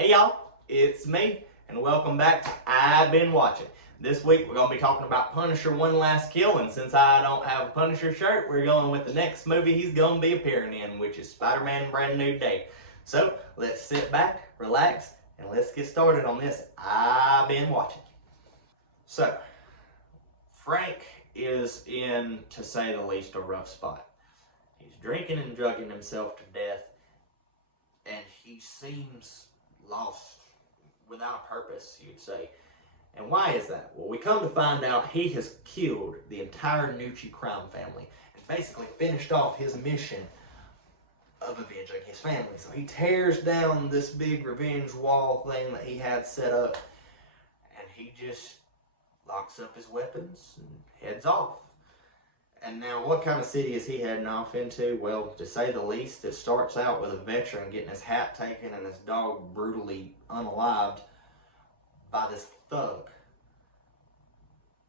Hey y'all, it's me, and welcome back to I've Been Watching. This week we're going to be talking about Punisher One Last Kill, and since I don't have a Punisher shirt, we're going with the next movie he's going to be appearing in, which is Spider-Man Brand New Day. So, let's sit back, relax, and let's get started on this I've Been Watching. So, Frank is in, to say the least, a rough spot. He's drinking and drugging himself to death, and he seems lost without a purpose, you'd say. And why is that? Well, we come to find out he has killed the entire Nucci crime family and basically finished off his mission of avenging his family. So he tears down this big revenge wall thing that he had set up, and he just locks up his weapons and heads off. And now, what kind of city is he heading off into? Well, to say the least, it starts out with a veteran getting his hat taken and his dog brutally unalived by this thug.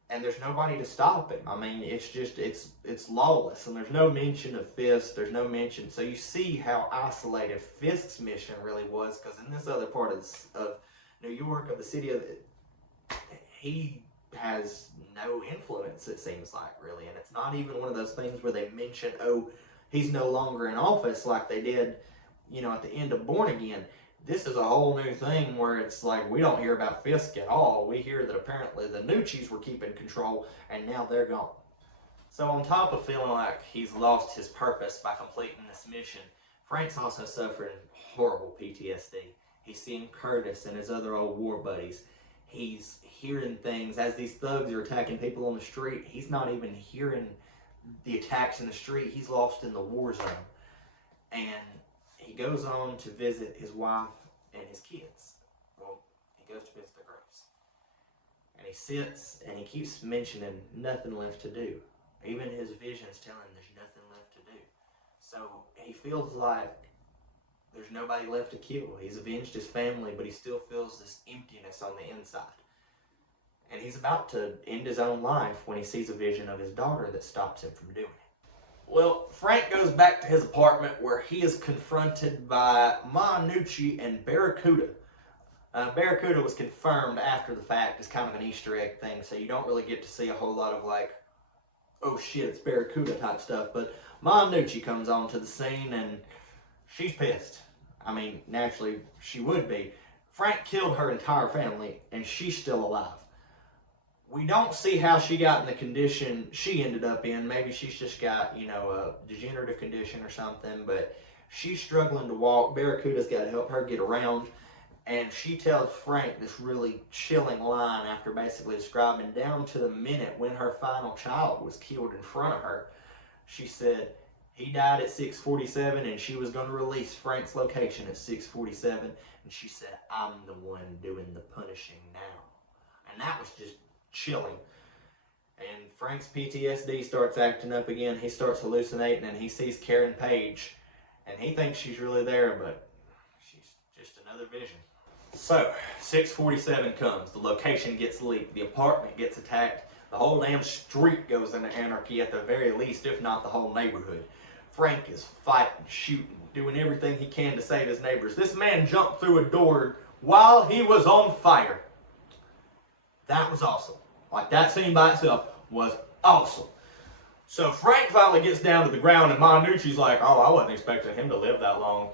And there's nobody to stop him. I mean, it's lawless, and there's no mention of Fisk. There's no mention. So you see how isolated Fisk's mission really was, because in this other part of New York, of the city of he has no influence, it seems like, really. And it's not even one of those things where they mention, oh, he's no longer in office like they did, at the end of Born Again. This is a whole new thing where it's like we don't hear about Fisk at all. We hear that apparently the Nucci's were keeping control, and now they're gone. So on top of feeling like he's lost his purpose by completing this mission, Frank's also suffering horrible PTSD. He's seeing Curtis and his other old war buddies. He's hearing things as these thugs are attacking people on the street. He's not even hearing the attacks in the street. He's lost in the war zone. And he goes on to visit his wife and his kids. Well, he goes to visit their graves. And he sits and he keeps mentioning nothing left to do. Even his visions tell him there's nothing left to do. So he feels like there's nobody left to kill. He's avenged his family, but he still feels this emptiness on the inside. And he's about to end his own life when he sees a vision of his daughter that stops him from doing it. Well, Frank goes back to his apartment where he is confronted by Ma Nucci and Barracuda. Barracuda was confirmed after the fact as kind of an Easter egg thing, so you don't really get to see a whole lot of like, oh shit, it's Barracuda type stuff. But Ma Nucci comes onto the scene and she's pissed. I mean, naturally, she would be. Frank killed her entire family, and she's still alive. We don't see how she got in the condition she ended up in. Maybe she's just got, a degenerative condition or something, but she's struggling to walk. Barracuda's got to help her get around, and she tells Frank this really chilling line after basically describing down to the minute when her final child was killed in front of her. She said, he died at 6:47, and she was going to release Frank's location at 6:47, and she said, I'm the one doing the punishing now. And that was just chilling. And Frank's PTSD starts acting up again. He starts hallucinating, and he sees Karen Page, and he thinks she's really there, but she's just another vision. So, 6:47 comes. The location gets leaked. The apartment gets attacked. The whole damn street goes into anarchy at the very least, if not the whole neighborhood. Frank is fighting, shooting, doing everything he can to save his neighbors. This man jumped through a door while he was on fire. That was awesome. Like, that scene by itself was awesome. So Frank finally gets down to the ground, and Ma Nucci's like, oh, I wasn't expecting him to live that long.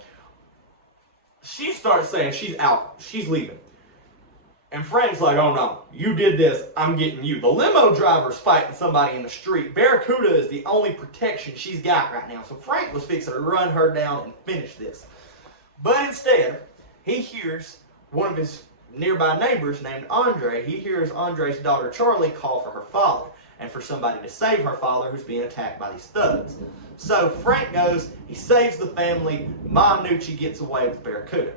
She starts saying she's out. She's leaving. And Frank's like, oh no, you did this, I'm getting you. The limo driver's fighting somebody in the street. Barracuda is the only protection she's got right now. So Frank was fixing to run her down and finish this. But instead, he hears one of his nearby neighbors named Andre. He hears Andre's daughter Charlie call for her father and for somebody to save her father who's being attacked by these thugs. So Frank goes, he saves the family. Ma Nucci gets away with Barracuda.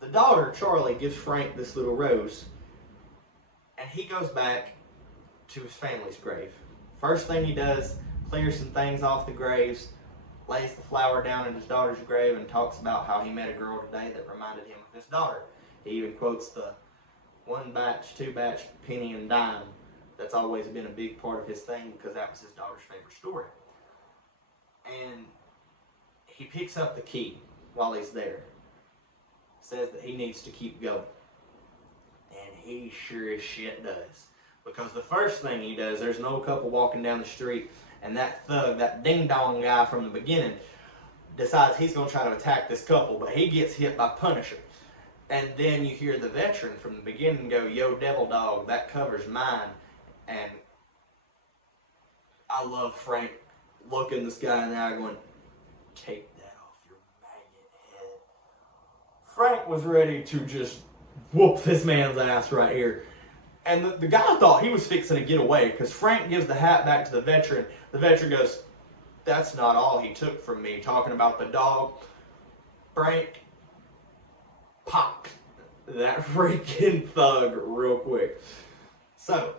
The daughter, Charlie, gives Frank this little rose, and he goes back to his family's grave. First thing he does, clears some things off the graves, lays the flower down in his daughter's grave, and talks about how he met a girl today that reminded him of his daughter. He even quotes the one batch, two batch, penny and dime. That's always been a big part of his thing because that was his daughter's favorite story. And he picks up the key while he's there. says that he needs to keep going. And he sure as shit does. Because the first thing he does, there's an old couple walking down the street, and that thug, that ding-dong guy from the beginning, decides he's going to try to attack this couple, but he gets hit by Punisher. And then you hear the veteran from the beginning go, "Yo, devil dog, that covers mine." And I love Frank looking this guy in the eye going, "Take that off your maggot head." Frank was ready to just whoop this man's ass right here. And the guy thought he was fixing to get away because Frank gives the hat back to the veteran. The veteran goes, "That's not all he took from me," talking about the dog. Frank popped that freaking thug real quick. So,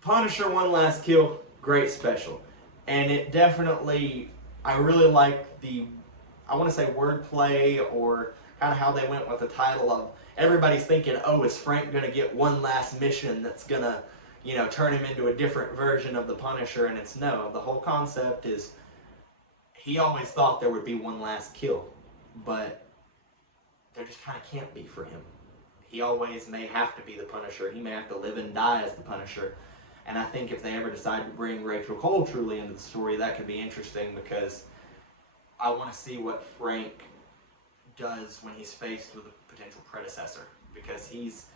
Punisher one last kill, great special. And it definitely, I really like the, I want to say wordplay or kind of how they went with the title of, everybody's thinking, oh, is Frank going to get one last mission that's going to, you know, turn him into a different version of the Punisher? And it's no. The whole concept is he always thought there would be one last kill, but there just kind of can't be for him. He always may have to be the Punisher. He may have to live and die as the Punisher. And I think if they ever decide to bring Rachel Cole truly into the story, that could be interesting because I want to see what Frank does when he's faced with a potential predecessor, because he's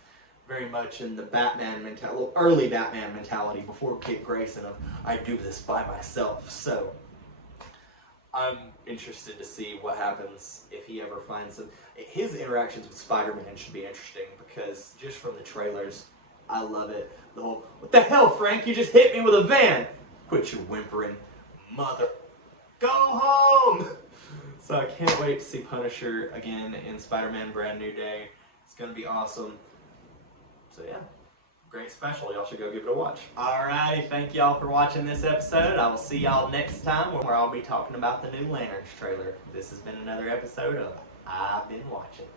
very much in the Batman mentality, early Batman mentality before Dick Grayson of I do this by myself. So I'm interested to see what happens if he ever finds him. His interactions with Spider-Man should be interesting because just from the trailers, I love it. The whole, "What the hell, Frank? You just hit me with a van. Quit your whimpering, mother. Go home." So I can't wait to see Punisher again in Spider-Man Brand New Day. It's going to be awesome. So yeah, great special. Y'all should go give it a watch. Alrighty, thank y'all for watching this episode. I will see y'all next time where I'll be talking about the new Lanterns trailer. This has been another episode of I've Been Watching.